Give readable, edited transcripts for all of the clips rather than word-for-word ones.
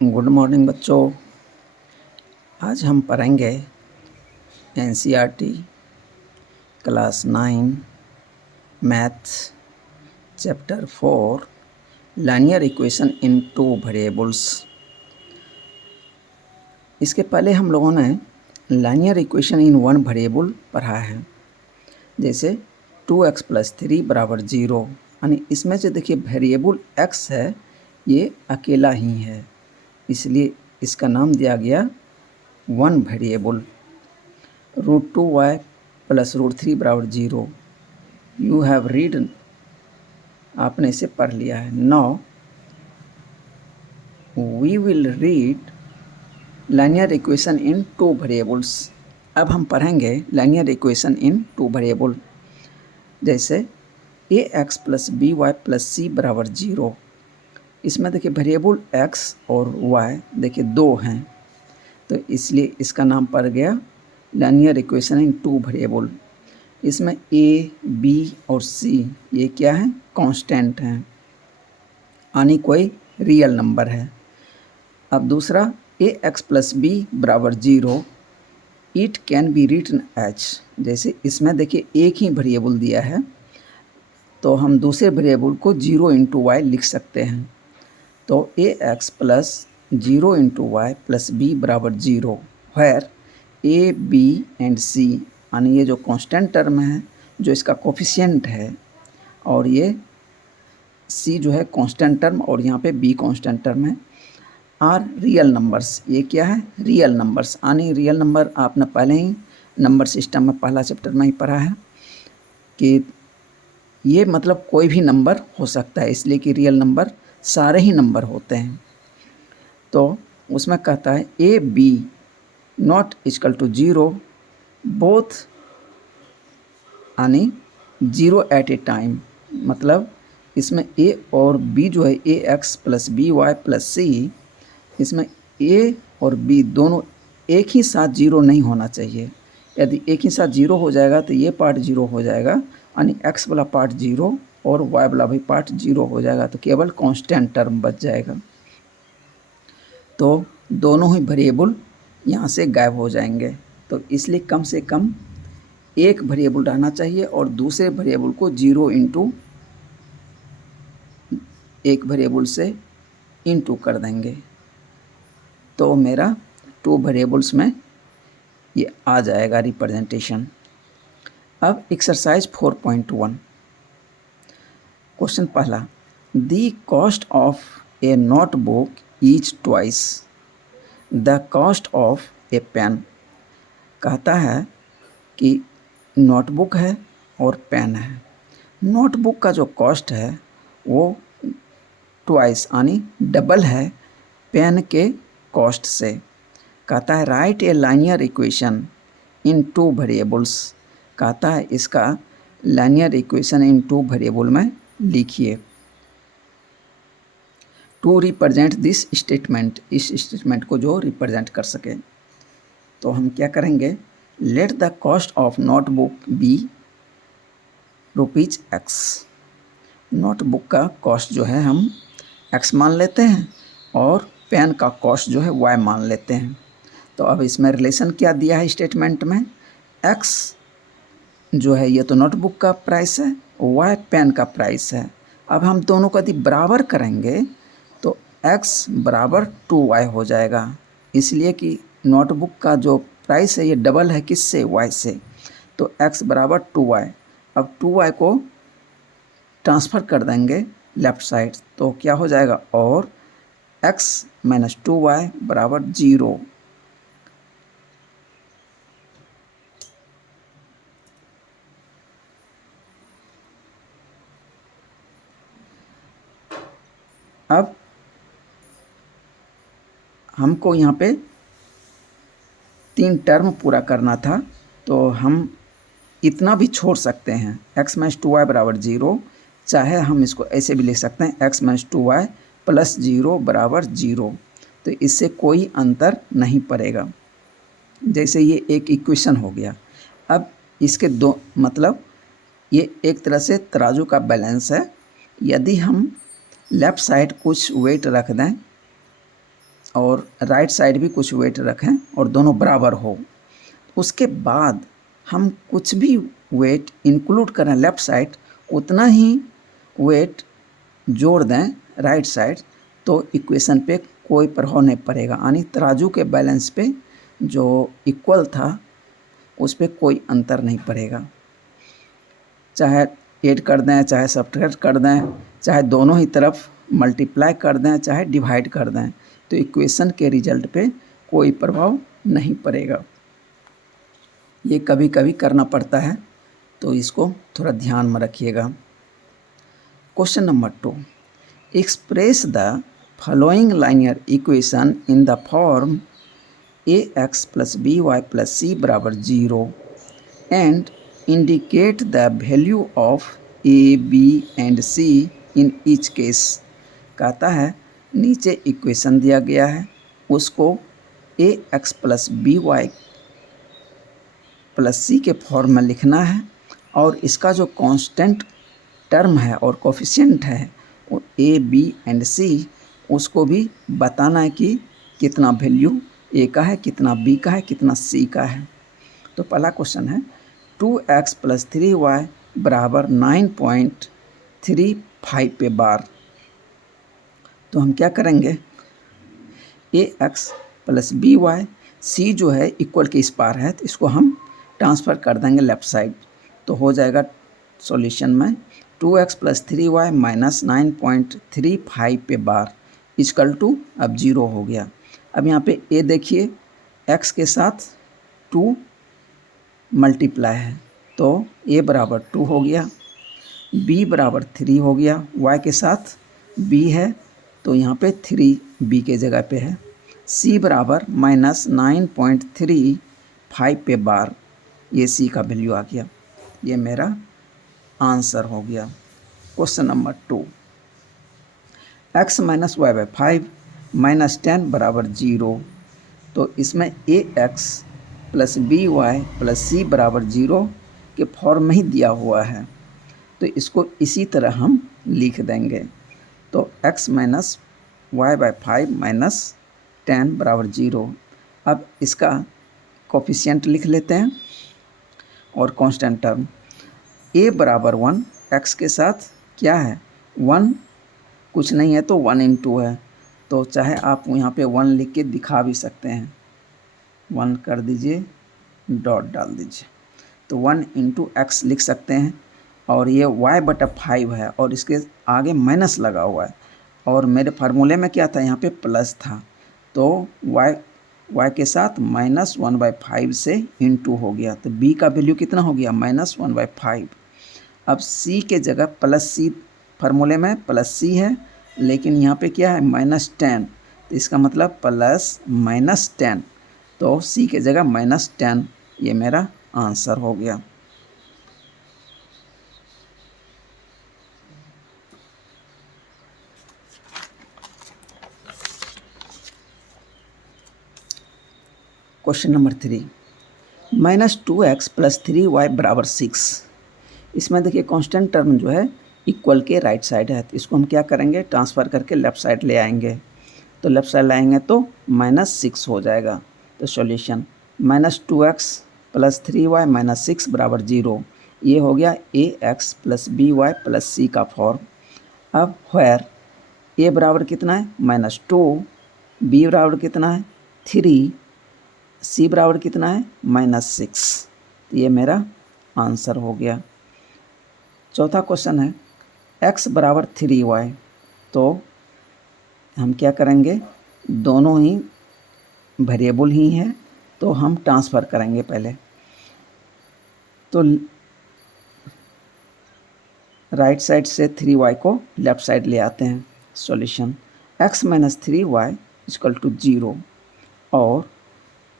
Good morning बच्चों। आज हम पढ़ेंगे NCERT class 9 maths chapter 4 linear equation in two variables. इसके पहले हम लोगों ने linear equation in one variable पढ़ा है, जैसे 2x + 3 = 0। यानी इसमें से देखिए वेरिएबल x है, ये अकेला ही है, इसलिए इसका नाम दिया गया one variable. √2y + √3 = 0। You have read, आपने इसे पढ़ लिया है। Now we will read linear equation in two variables. अब हम पढ़ेंगे linear equation in two variable, जैसे ax + by + c = 0। इसमें देखिए वेरिएबल x और y देखिए दो हैं, तो इसलिए इसका नाम पड़ गया linear equation in two variable. इसमें a, b और c ये क्या है, कांस्टेंट हैं, यानी कोई रियल नंबर है। अब दूसरा ax + b = 0, it can be written as, जैसे इसमें देखिए एक ही वेरिएबल दिया है, तो हम दूसरे वेरिएबल को 0 × y लिख सकते हैं। तो ax + 0 × y + b = 0, where a, b and c, यानी ये जो कांस्टेंट टर्म है, जो इसका कोफिशिएंट है, और ये c जो है कांस्टेंट टर्म और यहाँ पे b कांस्टेंट टर्म है, आर रियल नंबर्स। ये क्या है, रियल नंबर्स। यानी रियल नंबर आपने पहले ही नंबर सिस्टम में पहला चैप्टर में ही पढ़ा है कि ये मतलब कोई भी नंबर हो सकता है, इसलिए कि रियल नंबर सारे ही नंबर होते हैं। तो उसमें कहता है a b नॉट = 0 बोथ, यानी 0 एट ए टाइम। मतलब इसमें a और b जो है ax + by + c, इसमें a और b दोनों एक ही साथ 0 नहीं होना चाहिए। यदि एक ही साथ 0 हो जाएगा तो ये पार्ट 0 हो जाएगा, यानी x वाला पार्ट 0 और y वाला भी पार्ट 0 हो जाएगा, तो केवल कांस्टेंट टर्म बच जाएगा। तो दोनों ही वेरिएबल यहाँ से गायब हो जाएंगे, तो इसलिए कम से कम एक वेरिएबल रहना चाहिए और दूसरे वेरिएबल को 0 × एक वेरिएबल से इनटू कर देंगे, तो मेरा टू वेरिएबल्स में ये आ जाएगा रिप्रेजेंटेशन। अब एक्सरसाइज 4.1 क्वेश्चन पहला, the cost of a notebook is twice the cost of a pen. कहता है कि नोटबुक है और पेन है, नोटबुक का जो कॉस्ट है वो ट्वाइस यानी डबल है पेन के कॉस्ट से। कहता है write a linear equation in two variables. कहता है इसका linear equation in two variable में लिखिए टू रिप्रेजेंट दिस स्टेटमेंट, इस स्टेटमेंट को जो रिप्रेजेंट कर सके। तो हम क्या करेंगे, let the cost of notebook be ₹x। Notebook का कॉस्ट जो है हम x मान लेते हैं और पेन का कॉस्ट जो है y मान लेते हैं। तो अब इसमें रिलेशन क्या दिया है स्टेटमेंट में, x जो है ये तो नोटबुक का प्राइस है, y पेन का प्राइस है। अब हम दोनों को यदि बराबर करेंगे तो x = 2y हो जाएगा, इसलिए कि नोटबुक का जो प्राइस है ये डबल है किससे, y से, तो x = 2y। अब 2y को ट्रांसफ़र कर देंगे लेफ़्ट साइड, तो क्या हो जाएगा, और x - 2y = 0। अब हमको यहाँ पे 3 टर्म पूरा करना था, तो हम इतना भी छोड़ सकते हैं, x - 2y = 0, चाहे हम इसको ऐसे भी लिख सकते हैं x - 2y + 0 = 0, तो इससे कोई अंतर नहीं पड़ेगा। जैसे ये एक इक्वेशन हो गया। अब इसके दो मतलब ये एक तरह से तराजू का बैलेंस है। यदि हम लेफ़्ट साइड कुछ वेट रख दें और राइट साइड भी कुछ वेट रखें और दोनों बराबर हो। उसके बाद हम कुछ भी वेट इंक्लूड करें लेफ़्ट साइड, उतना ही वेट जोड़ दें राइट साइड, तो इक्वेशन पे कोई प्रभाव नहीं पड़ेगा, यानी तराजू के बैलेंस पे जो इक्वल था उस पर कोई अंतर नहीं पड़ेगा। चाहे ऐड कर दें, चाहे सब्ट्रैक्ट कर दें, चाहे दोनों ही तरफ मल्टीप्लाई कर दें, चाहे डिवाइड कर दें, तो इक्वेशन के रिजल्ट पे कोई प्रभाव नहीं पड़ेगा। ये कभी कभी करना पड़ता है, तो इसको थोड़ा ध्यान में रखिएगा। Question number 2, express the following linear equation in the form ax + by + c = 0 and indicate the value of a, b and c in each case। कहता है नीचे इक्वेशन दिया गया है, उसको ax + by + c के फॉर्म में लिखना है और इसका जो कांस्टेंट टर्म है और कोफिशिएंट है वो a, b एंड c, उसको भी बताना है कि कितना वैल्यू a का है, कितना b का है, कितना c का है। तो पहला क्वेश्चन है 2x + 3y = 9.35 पे बार। तो हम क्या करेंगे, ax + by, c जो है इक्वल के इस पार है, तो इसको हम ट्रांसफ़र कर देंगे लेफ़्ट साइड, तो हो जाएगा सॉल्यूशन में 2x + 3y - 9.35 पे बार इक्वल टू अब 0 हो गया। अब यहाँ पे a देखिए x के साथ 2 मल्टीप्लाई है, तो a = 2 हो गया, b = 3 हो गया, y के साथ b है तो यहाँ पे 3 b के जगह पे है, c = -9.35 पे बार, ये c का वैल्यू आ गया। ये मेरा आंसर हो गया। Question number 2, x - y/5 - 10 = 0। तो इसमें ax + by + c = 0 के फॉर्म में ही दिया हुआ है, तो इसको इसी तरह हम लिख देंगे। तो x - y/5 - 10 = 0। अब इसका कोफिशिएंट लिख लेते हैं और कांस्टेंट टर्म a = 1, x के साथ क्या है 1, कुछ नहीं है तो 1 × 2 है, तो चाहे आप यहाँ पे 1 लिख के दिखा भी सकते हैं, 1 कर दीजिए, डॉट डाल दीजिए, तो 1 × x लिख सकते हैं। और ये y/5 है और इसके आगे माइनस लगा हुआ है, और मेरे फार्मूले में क्या था, यहाँ पे प्लस था, तो y के साथ -1/5 से × हो गया, तो b का वैल्यू कितना हो गया -1/5। अब c के जगह +c, फार्मूले में +c है, लेकिन यहाँ पे क्या है -10, तो इसका मतलब +-10, तो c के जगह -10, ये मेरा आंसर हो गया। Question number 3, -2x + 3y = 6। इसमें देखिए कांस्टेंट टर्म जो है इक्वल के राइट साइड है, तो इसको हम क्या करेंगे, ट्रांसफ़र करके लेफ़्ट साइड ले आएंगे, तो लेफ़्ट साइड लाएंगे तो -6 हो जाएगा। तो सॉल्यूशन -2x + 3y - 6 = 0, ये हो गया ax + by + c का फॉर्म। अब व्हेयर a बराबर कितना है -2, b बराबर कितना है 3, c बराबर कितना है -6, तो ये मेरा आंसर हो गया। चौथा क्वेश्चन है x = 3y, तो हम क्या करेंगे, दोनों ही वेरिएबल ही हैं, तो हम ट्रांसफ़र करेंगे पहले, तो राइट साइड से 3y को लेफ़्ट साइड ले आते हैं। सॉल्यूशन x - 3y = 0, और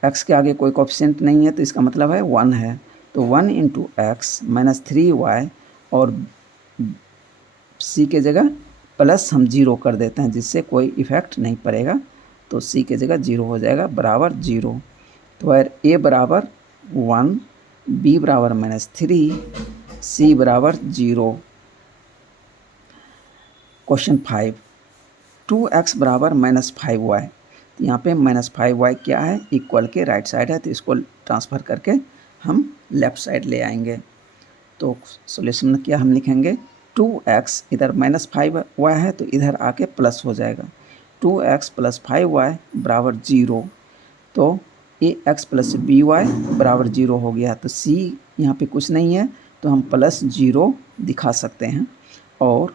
x के आगे कोई कोफिशिएंट नहीं है, तो इसका मतलब है 1 है, तो 1 × x - 3y, और c के जगह प्लस हम 0 कर देते हैं, जिससे कोई इफ़ेक्ट नहीं पड़ेगा, तो c के जगह 0 हो जाएगा, बराबर 0। तो अगर a = 1, b = -3, c = 0। Question 5, 2x = -5y, तो यहाँ पे -5y क्या है, इक्वल के राइट साइड है, तो इसको ट्रांसफ़र करके हम लेफ़्ट साइड ले आएंगे। तो सॉल्यूशन में क्या हम लिखेंगे, 2x, इधर -5y है तो इधर आके प्लस हो जाएगा, 2x + 5y बराबर 0। तो ax + by बराबर 0 हो गया। तो c यहाँ पे कुछ नहीं है तो हम +0 दिखा सकते हैं, और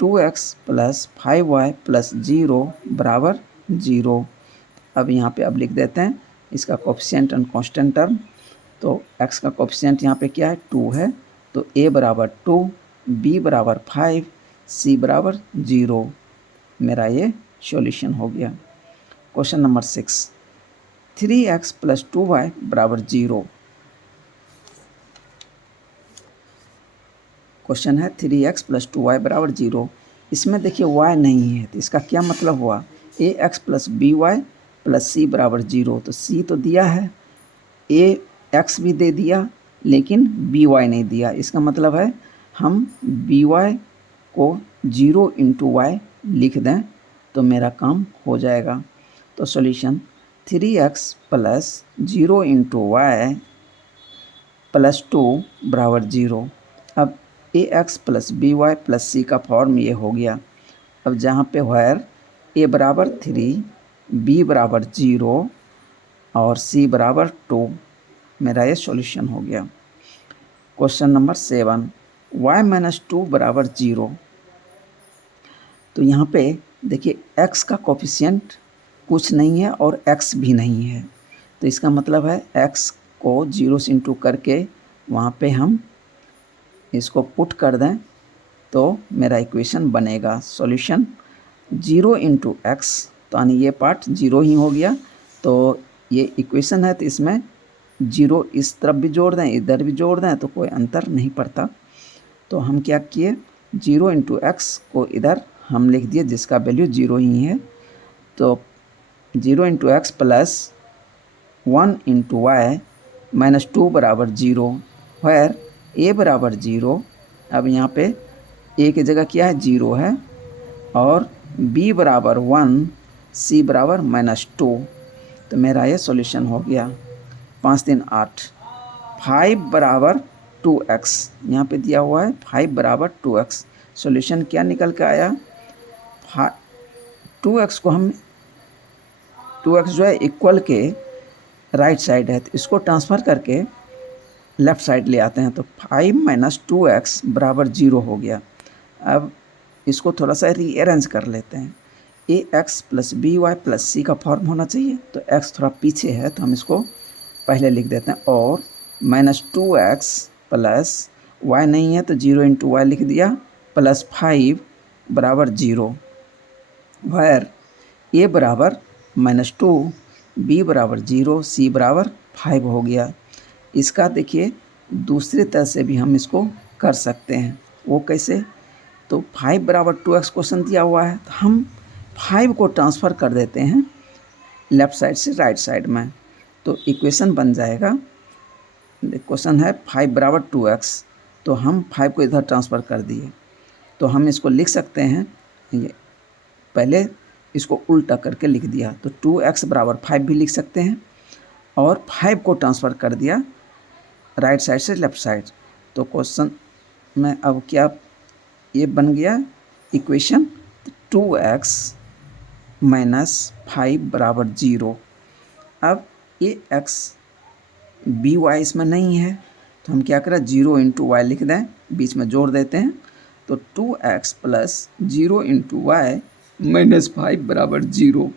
2x + 5y + 0 बराबर 0। अब यहाँ पे अब लिख देते हैं इसका कोफिशिएंट एंड कांस्टेंट टर्म। तो x का कोफिशिएंट यहाँ पे क्या है, 2 है, तो a बराबर 2, b बराबर 5, c बराबर 0। मेरा ये सॉल्यूशन हो गया। क्वेश्चन नंबर 6, 3x + 2y बराबर 0। क्वेश्चन है 3x + 2y बराबर 0। इसमें देखिए y नहीं है तो इसका क्या मतलब हुआ, ax + by + c बराबर 0। तो c तो दिया है, ax भी दे दिया लेकिन by नहीं दिया। इसका मतलब है हम by को 0 × y लिख दें तो मेरा काम हो जाएगा। तो सॉल्यूशन 3x + 0 × y + 2 बराबर 0। अब ax + by + c का फॉर्म ये हो गया। अब जहाँ पे वायर a बराबर 3, b बराबर 0 और c बराबर 2, मेरा ये सॉल्यूशन हो गया। क्वेश्चन नंबर 7, y - 2 बराबर 0। तो यहाँ पे देखिए x का कोफिशिएंट कुछ नहीं है और x भी नहीं है, तो इसका मतलब है x को 0 से इंटू करके वहाँ पे हम इसको पुट कर दें तो मेरा इक्वेशन बनेगा। सॉल्यूशन 0 × x, तो यानी ये पार्ट 0 ही हो गया। तो ये इक्वेशन है तो इसमें 0 इस तरफ भी जोड़ दें इधर भी जोड़ दें तो कोई अंतर नहीं पड़ता। तो हम क्या किए, 0 × x को इधर हम लिख दिए जिसका वैल्यू 0 ही है। तो 0 × x + 1 × y - 2 बराबर 0, वेयर a बराबर 0। अब यहाँ पे a की जगह क्या है, 0 है, और b बराबर 1, c बराबर -2। तो मेरा ये सॉल्यूशन हो गया। 5 3 8, 5 बराबर 2x, यहाँ पे दिया हुआ है 5 बराबर 2x। सॉल्यूशन क्या निकल के आया, 2x को हम 2x जो है इक्वल के राइट साइड है तो इसको ट्रांसफ़र करके लेफ़्ट साइड ले आते हैं, तो 5 - 2x बराबर 0 हो गया। अब इसको थोड़ा सा रीअरेंज कर लेते हैं, ax + by + c का फॉर्म होना चाहिए, तो x थोड़ा पीछे है तो हम इसको पहले लिख देते हैं, और -2x + y नहीं है तो 0 × y लिख दिया, +5 बराबर 0, वेयर a बराबर -2, b बराबर 0, c बराबर 5 हो गया। इसका देखिए दूसरी तरह से भी हम इसको कर सकते हैं, वो कैसे, तो 5 बराबर 2x क्वेश्चन दिया हुआ है तो हम 5 को ट्रांसफ़र कर देते हैं लेफ़्ट साइड से राइट साइड में, तो इक्वेशन बन जाएगा। क्वेश्चन है 5 बराबर 2x, तो हम 5 को इधर ट्रांसफ़र कर दिए, तो हम इसको लिख सकते हैं, ये पहले इसको उल्टा करके लिख दिया, तो 2x बराबर 5 भी लिख सकते हैं, और 5 को ट्रांसफ़र कर दिया राइट साइड से लेफ़्ट साइड। तो क्वेश्चन में अब क्या ये बन गया इक्वेशन, 2x - 5 बराबर 0। अब ये x by इसमें नहीं है तो हम क्या करें, 0 × y लिख दें, बीच में जोड़ देते हैं, तो 2x + 0 × y - 5 बराबर 0।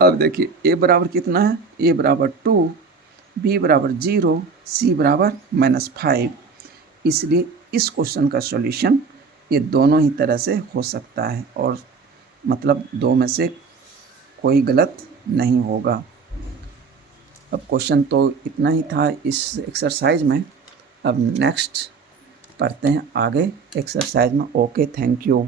अब देखिए a बराबर कितना है, a बराबर 2, b बराबर 0, c बराबर -5। इसलिए इस क्वेश्चन का सॉल्यूशन ये दोनों ही तरह से हो सकता है, और मतलब दो में से कोई गलत नहीं होगा। अब क्वेश्चन तो इतना ही था इस एक्सरसाइज में। अब नेक्स्ट पढ़ते हैं आगे एक्सरसाइज में। Okay, thank you.